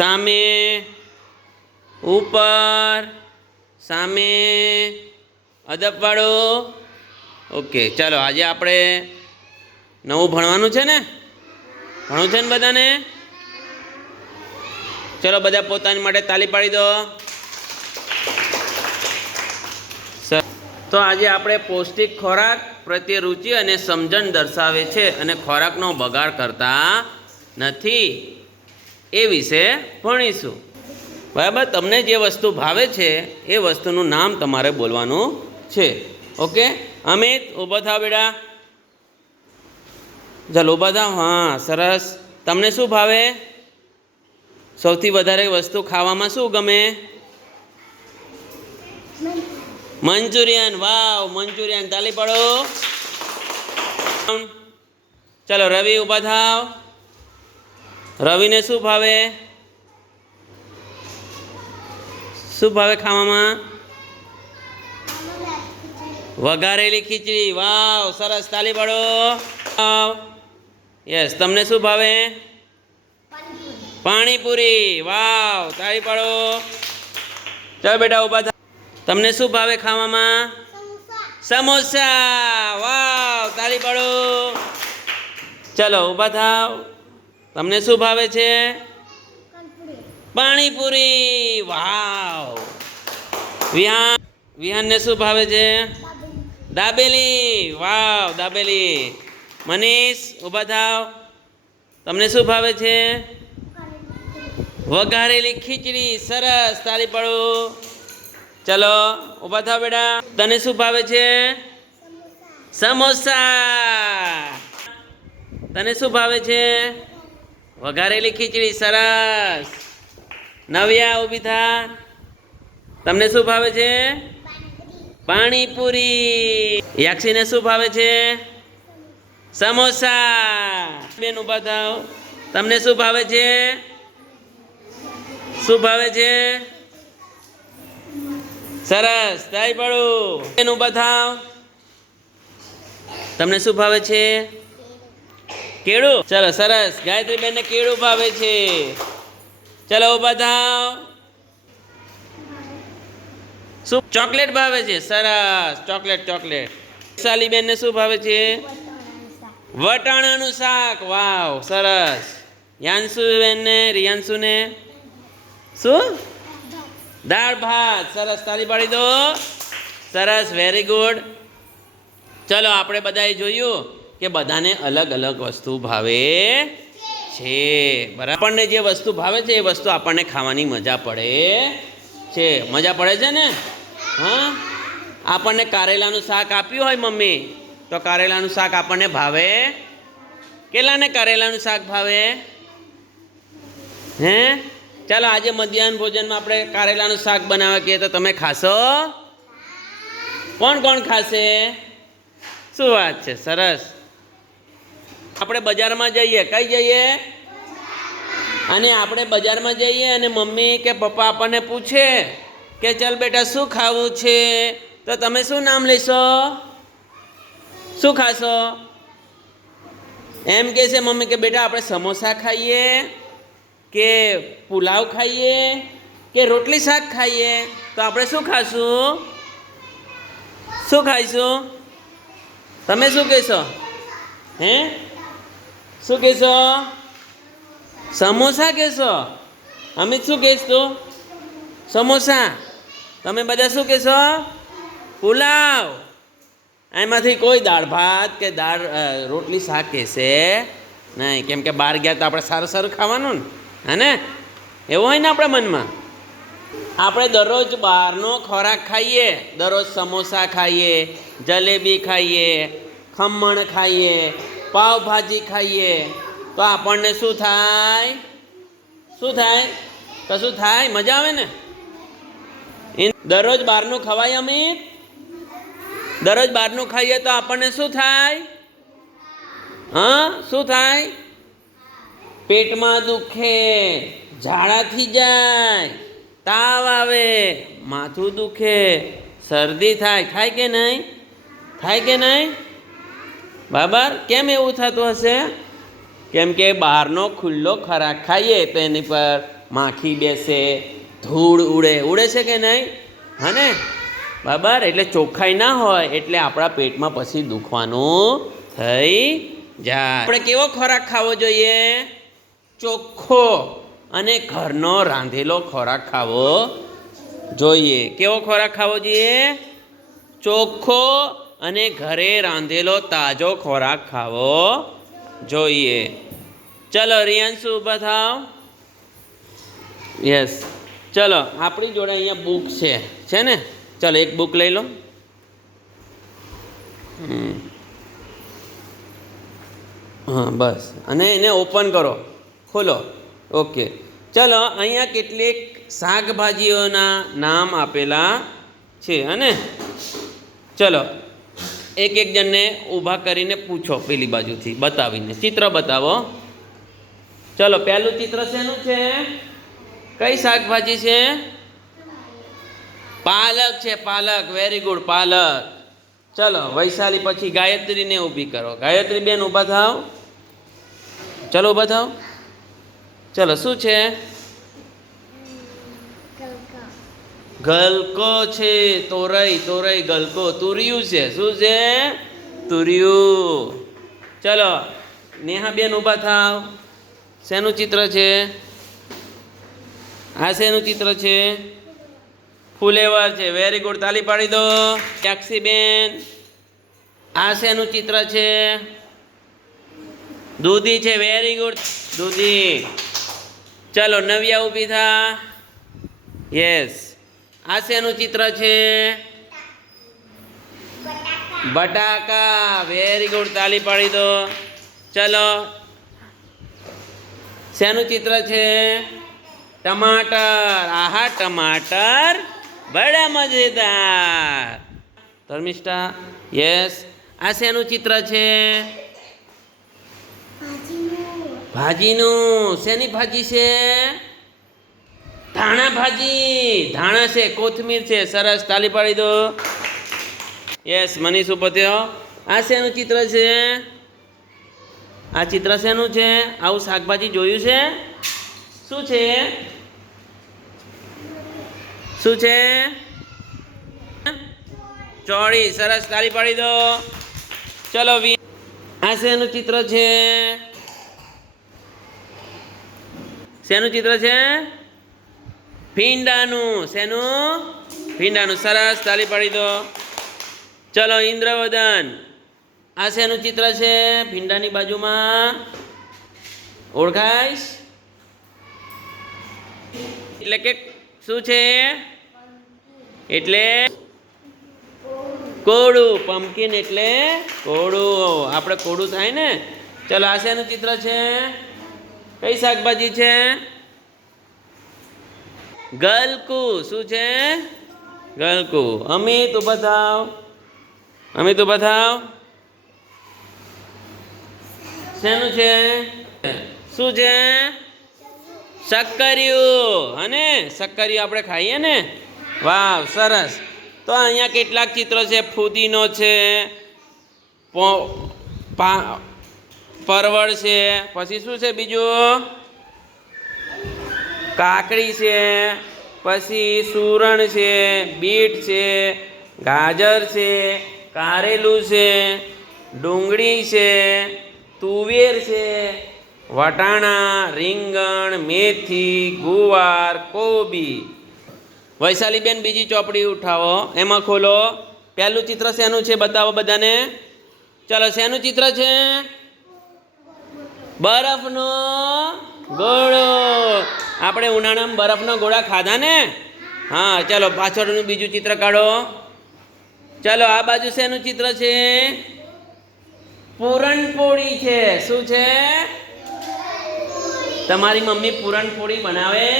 સામે ઉપર, સામે અદબવાળો ઓકે ચાલો, આજે આપણે નવું ભણવાનું છે ને? ભણવું છે ને બધાને? ચલો, બધા પોતાની માટે તાલી પાડી દો. તો આજે આપણે પૌષ્ટિક ખોરાક પ્રત્યે રુચિ અને સમજણ દર્શાવે છે અને ખોરાકનો બગાડ કરતા નથી. એ વિશે ભણીશું. બરાબર? તમને જે વસ્તુ ભાવે છે, એ વસ્તુનું નામ તમારે બોલવાનું છે. ઓકે? અમિત, ઊભા થાવ બેટા. ચાલો, ઊભા થાવ. હા, સરસ. તમને શું ભાવે? સૌથી વધારે વસ્તુ ખાવામાં શું ગમે? મંચુરિયન. Wow, Manchurian. તાલી પાડો. ચાલો, રવિ, ઊભા થાવ. રવિને શું ભાવે? શું ભાવે ખાવામાં? વઘારેલી ખીચડી. વાવ, સરસ. તાલી પાડો. યસ તમને શું ભાવે? પાણીપુરી. વાવ તાળી પાડો. ચાલો બેટા, ઊભા થા. તમને શું ભાવે ખાવામાં? સમોસા. વાવ તાળી પાડો. ચલો, ઊભા થાવ. તમને શું ભાવે છે? પાણીપુરી. વાવ. વિહાન વિહાનને શું ભાવે છે? દાબેલી. વાવ દાબેલી. મનીષ ઊભા થાવ. તમને શું ભાવે છે? વઘારેલી ખીચડી. સરસ. તાળી પડું. ચલો ઊભા થાવ બેટા. તને શું ભાવે છે? સમોસા. તને શું ભાવે છે? વઘારેલી ખીચડી, સરસ. નવ્યા ઊભી થા તમને શું ભાવે છે? પાણીપુરી. યાક્ષીને શું ભાવે છે? સમોસા. બેન ઊભા થાવ તમને શું ભાવે છે? શું ભાવે છે? સરસ. તાઈ પડું. બેન ઊભા થાવ તમને શું ભાવે છે? કેળું? ચલો, સરસ. ગાયત્રી બેનને કેળું ભાવે છે. ચલો, ઊભા થાવ શું? ચોકલેટ ભાવે છે. સરસ. Chocolate chocolate. સાલી બેનને શું ભાવે છે? વટાણાનું શાક. વાવ, સરસ. યાંશુ રિયાંશુ ને શું? દાળ ભાત. સરસ. તાળી પાડી દો. સરસ. Very good. ચલો, આપણે બધાએ જોયું. કે બધાને અલગ અલગ વસ્તુ ભાવે છે. બરાબર? આપણને જે વસ્તુ ભાવે છે એ વસ્તુ આપણને ખાવાની મજા પડે છે. મજા પડે છે ને? હા? આપણને કારેલાનું શાક આપ્યું હોય મમ્મી, તો કારેલાનું શાક આપણને ભાવે? કેટલાને કારેલાનું શાક ભાવે? હે? ચાલો આજે મધ્યાહન ભોજનમાં આપણે કારેલાનું શાક બનાવવા કહીએ તો તમે ખાશો? કોણ કોણ ખાશે? શું વાત છે, સરસ. આપણે બજારમાં જઈએ. કઈ જઈએ? અને આપણે બજારમાં જઈએ અને મમ્મી કે પપ્પા આપણને પૂછે કે ચાલ બેટા, શું ખાવું છે? તો તમે શું નામ લેશો? શું ખાશો? એમ કહે છે મમ્મી કે બેટા, આપણે સમોસા ખાઈએ કે પુલાવ ખાઈએ કે રોટલી શાક ખાઈએ? તો આપણે શું ખાશું? શું ખાઈશું? તમે શું કહેશો? હે? શું કહેશો? સમોસા કહેશો? અમિત, શું કહેશ તું? સમોસા. તમે બધા શું કહેશો? પુલાવ. એમાંથી કોઈ દાળ ભાત કે દાળ રોટલી શાક કહેશે નહીં. કેમ કે બહાર ગયા તો આપણે સારું સારું ખાવાનું ને. હે ને? એવું હોય ને આપણા મનમાં? આપણે દરરોજ બહારનો ખોરાક ખાઈએ. દરરોજ સમોસા ખાઈએ, જલેબી ખાઈએ, ખમણ ખાઈએ પાવભાજી ખાઈએ. તો આપણને શું થાય? શું થાય? કશું થાય? મજા આવે ને? દરરોજ બહારનું ખવાય અમિત દરરોજ બહારનું ખાઈએ તો આપણને શું થાય? હા? શું થાય? પેટમાં દુખે ઝાડા થઈ જાય, તાવ આવે, માથું દુખે, શરદી થાય. થાય કે નહીં? થાય કે નહીં? બરાબર કેમ એવું થતું હશે? કેમ કે બહારનો ખુલ્લો ખોરાક ખાઈએ તો એની પર માખી બેસે, ધૂળ ઉડે. ઉડે છે કે નહીં? હા ને? બરાબર એટલે ચોખ્ખાઈ ના હોય, એટલે આપણા પેટમાં પછી દુખવાનું થઈ જાય. આપણે કેવો ખોરાક ખાવો જોઈએ? ચોખ્ખો અને ઘરનો રાંધેલો ખોરાક ખાવો જોઈએ. કેવો ખોરાક ખાવો જોઈએ? ચોખ્ખો અને ઘરે રાંધેલો તાજો ખોરાક ખાવો જોઈએ. ચલો રિયાંશુ ઊભા થાવ યસ ચલો, આપણી જોડે અહીંયા બુક છે. છે ને? ચલો, એક બુક લઈ લો. હા, બસ. અને એને ઓપન કરો. ખોલો. ઓકે ચલો, અહીંયા કેટલીક શાકભાજીઓના નામ આપેલા છે અને ચલો. એક એક જણને ઊભા કરીને પૂછો પેલી બાજુથી, બતાવીને. ચિત્ર બતાવો. ચલો, પહેલું ચિત્ર શેનું છે? કઈ શાકભાજી છે? પાલક છે, પાલક. વેરી ગુડ પાલક. ચલો, વૈશાલી પછી ગાયત્રીને ઊભી કરો. ગાયત્રી બેન ઊભા થાવ. ચલો, ઊભા થાવ. ચલો, શું છે? ગલકો છે, તોરઈ તોરઈ ગલકો. તુરિયું છે. શું છે? તુરિયું. ચલો નેહા બેન ઊભા થાવ. શેનું ચિત્ર છે? આ શેનું ચિત્ર છે? ફુલેવર છે. વેરી ગુડ તાલી પાડી દો ટેક્સી બેન આ શેનું ચિત્ર છે? દૂધી છે. વેરી ગુડ દૂધી. ચલો, નવ્યા ઊભી થા. યસ આ શેનું ચિત્ર છે? બટાકા. વેરી ગુડ તાલી પાડી દો. ચલો. શેનું ચિત્ર છે? ટમાટર. આહા ટમાટર. બડા મજેદાર. ધર્મિષ્ઠા યસ. આ શેનું ચિત્ર છે? ભાજીનું. શેની ભાજી છે? ધાણા ભાજી. ધાણા છે, કોથમીર છે, સરસ, તાલી પાડી દો. યસ મનીષ ઉપત્યો આ શેનું ચિત્ર છે? આ ચિત્ર શેનું છે? આવું શાકભાજી જોયું છે? શું છે? શું છે? ચોળી, સરસ તાળી પાડી દો. ચલો આ શેનું ચિત્ર છે? શેનું ચિત્ર છે? ભીંડાનું, શેનું? ભીંડાનું, સરસ, તાલી પાડી દો. ચલો, ઇન્દ્રવદન. આ શેનું ચિત્ર છે? ભીંડાની બાજુમાં. ઓળખાઈશ? એટલે કે શું છે? એટલે કોળું પમ્પકિન એટલે કોળું. આપણે કોળું થાય ને? ચલો, આ શેનું ચિત્ર છે? કઈ શાકભાજી છે? ગલકુ, શું છે? ગલકુ. અમિત થાવ. અમિત બતાવ શેનું છે? શું છે? શક્કરિયું. અને શક્કરિયું આપણે ખાઈએ ને? વાવ, સરસ. તો અહીંયા કેટલાક ચિત્રો છે? ફુદીનો છે પરવળ છે. પછી શું છે બીજું? કાકડી છે, પછી સુરણ છે, બીટ છે, ગાજર છે, કારેલું છે, ડુંગળી છે, તુવેર છે, વટાણા, રીંગણ, મેથી, ગુવાર, કોબી. વૈશાલીબેન, બીજી ચોપડી ઉઠાવો. એમાં ખોલો. પહેલું ચિત્ર શેનું છે બતાવો બધાને? ચલો, શેનું ચિત્ર છે? બરફનો ગોળો. આપણે ઉનાળામાં બરફનો ગોળા ખાધા ને? હા, ચાલો, પાછળનું બીજું ચિત્ર કાઢો. ચાલો, આ બાજુ શેનું ચિત્ર છે? પૂરણપોળી છે. શું છે? તમારી મમ્મી પૂરણપોળી બનાવે?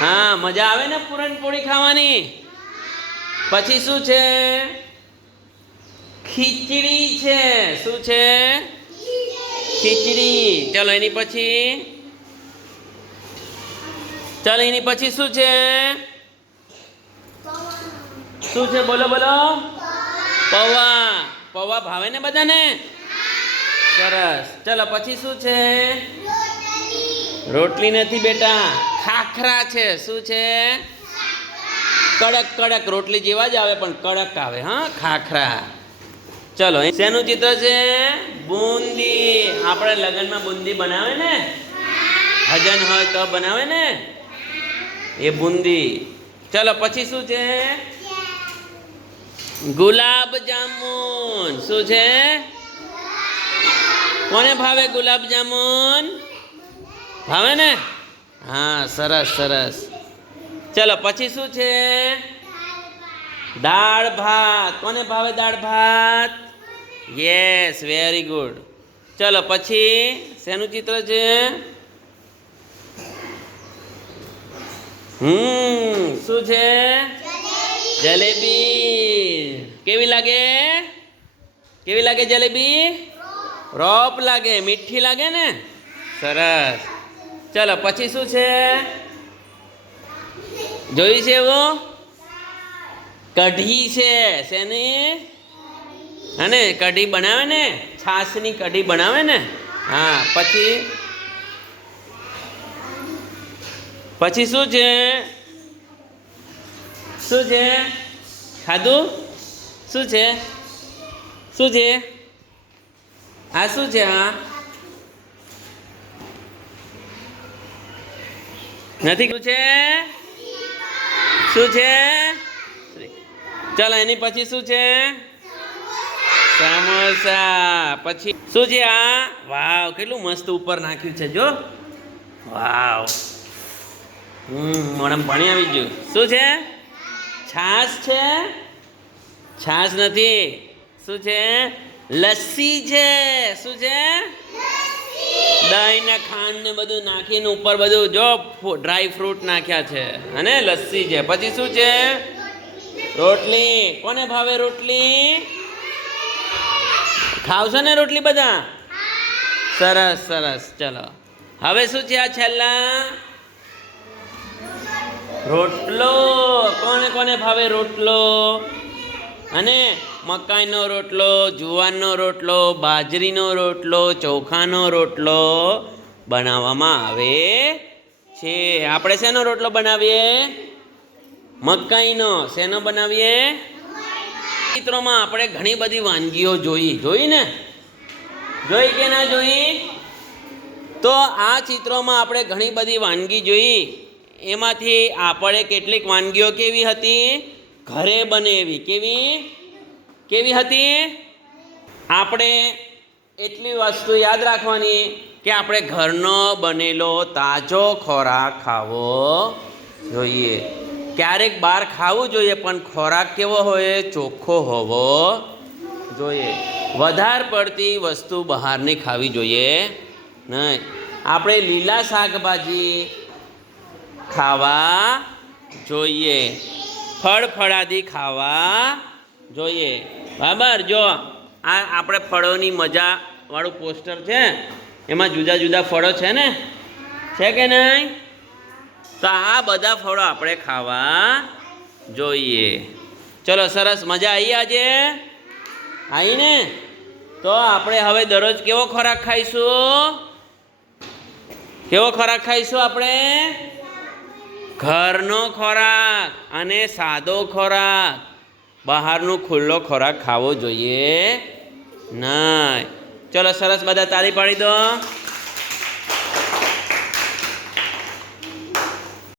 હા, મજા આવે ને પૂરણપોળી ખાવાની? પછી શું છે? ખીચડી છે. શું છે? ખીચડી. ચલો, એની પછી? ચાલો એની પછી શું છે? શું છે? બોલો બોલો. પૌવા. પૌવા ભાવે ને બધાને? સરસ. ચલો પછી શું છે? રોટલી નથી બેટા. ખાખરા છે. શું છે? કડક કડક. રોટલી જેવા જ આવે, પણ કડક આવે, હા? ખાખરા. ચલો શેનું ચિત્ર છે? બુંદી. આપણે લગ્નમાં બુંદી બનાવે ને? ભજન હોય તો બનાવે ને? એ બુંદી. ચલો, પછી શું છે? ગુલાબ જામુન. શું છે? કોને ભાવે ગુલાબ જામુન? ભાવે ને? હા, સરસ સરસ. ચલો, પછી શું છે? દાળ ભાત. કોને ભાવે દાળ ભાત? Yes, very good. ચલો, પછી શેનું ચિત્ર છે? હમ. શું છે? જલેબી. કેવી લાગે? કેવી લાગે જલેબી? રોપ લાગે મીઠી લાગે ને? સરસ. ચલો પછી શું છે? જોયું છે એવું? કઢી છે. શેની? અને કઢી બનાવે ને? છાશની કઢી બનાવે ને? હા પછી? પછી શું છે? શું છે? ખાધું? શું છે? શું છે? આ શું છે આ? નથી શું છે? શું છે? ચાલો એની પછી શું છે? સમોસા. પછી શું છે આ? વાવ, કેટલું મસ્ત ઉપર નાખ્યું છે જો. વાવ. હમ મોઢામાં પાણી આવી ગયું. શું છે? છાશ છે? છાશ નથી. શું છે? લસ્સી છે. શું છે? દહીં ને ખાંડ ને બધું નાખીને ઉપર બધું જો ડ્રાય ફ્રૂટ નાખ્યા છે. અને લસ્સી છે. પછી શું છે? રોટલી. કોને ભાવે રોટલી? ખાવશો ને રોટલી બધા? સરસ સરસ. ચલો. હવે શું છે આ છેલ્લા? રોટલો. કોને કોને ભાવે રોટલો? અને મકાઈનો રોટલો, જુવારનો રોટલો, બાજરીનો રોટલો, ચોખાનો રોટલો બનાવવામાં આવે છે. આપણે શેનો રોટલો બનાવીએ? મકાઈનો. શેનો બનાવીએ? ચિત્રોમાં આપણે ઘણી બધી વાનગીઓ જોઈ. જોઈ ને? જોઈ કે ના જોઈ? તો આ ચિત્રોમાં આપણે ઘણી બધી વાનગી જોઈ. એમાંથી આપણે કેટલીક વાનગીઓ કેવી હતી? ઘરે બને એવી કેવી? કેવી હતી? આપણે એટલી વસ્તુ યાદ રાખવાની કે આપણે ઘરનો બનેલો તાજો ખોરાક ખાવો જોઈએ. ક્યારેક બહાર ખાવું જોઈએ, પણ ખોરાક કેવો હોય? ચોખ્ખો હોવો જોઈએ. વધારે પડતી વસ્તુ બહારની ખાવી જોઈએ નહીં. આપણે લીલા શાકભાજી ખાવા જોઈએ. ફળ ફળાદી ખાવા જોઈએ. બરાબર જો આ આપણે ફળોની મજા વાળું પોસ્ટર છે, એમાં જુદા જુદા ફળો છે ને? છે કે નહીં? તો આ બધા ફળો આપણે ખાવા જોઈએ. ચલો, સરસ મજા આવી આજે? આવી ને? તો આપણે હવે દરરોજ કેવો ખોરાક ખાઈશું? કેવો ખોરાક ખાઈશું આપણે? ઘરનો ખોરાક અને સાદો ખોરાક. બહારનો ખુલ્લો ખોરાક ખાવો જોઈએ નહીં. ચલો સરસ, બધા તાળી પાડી દો.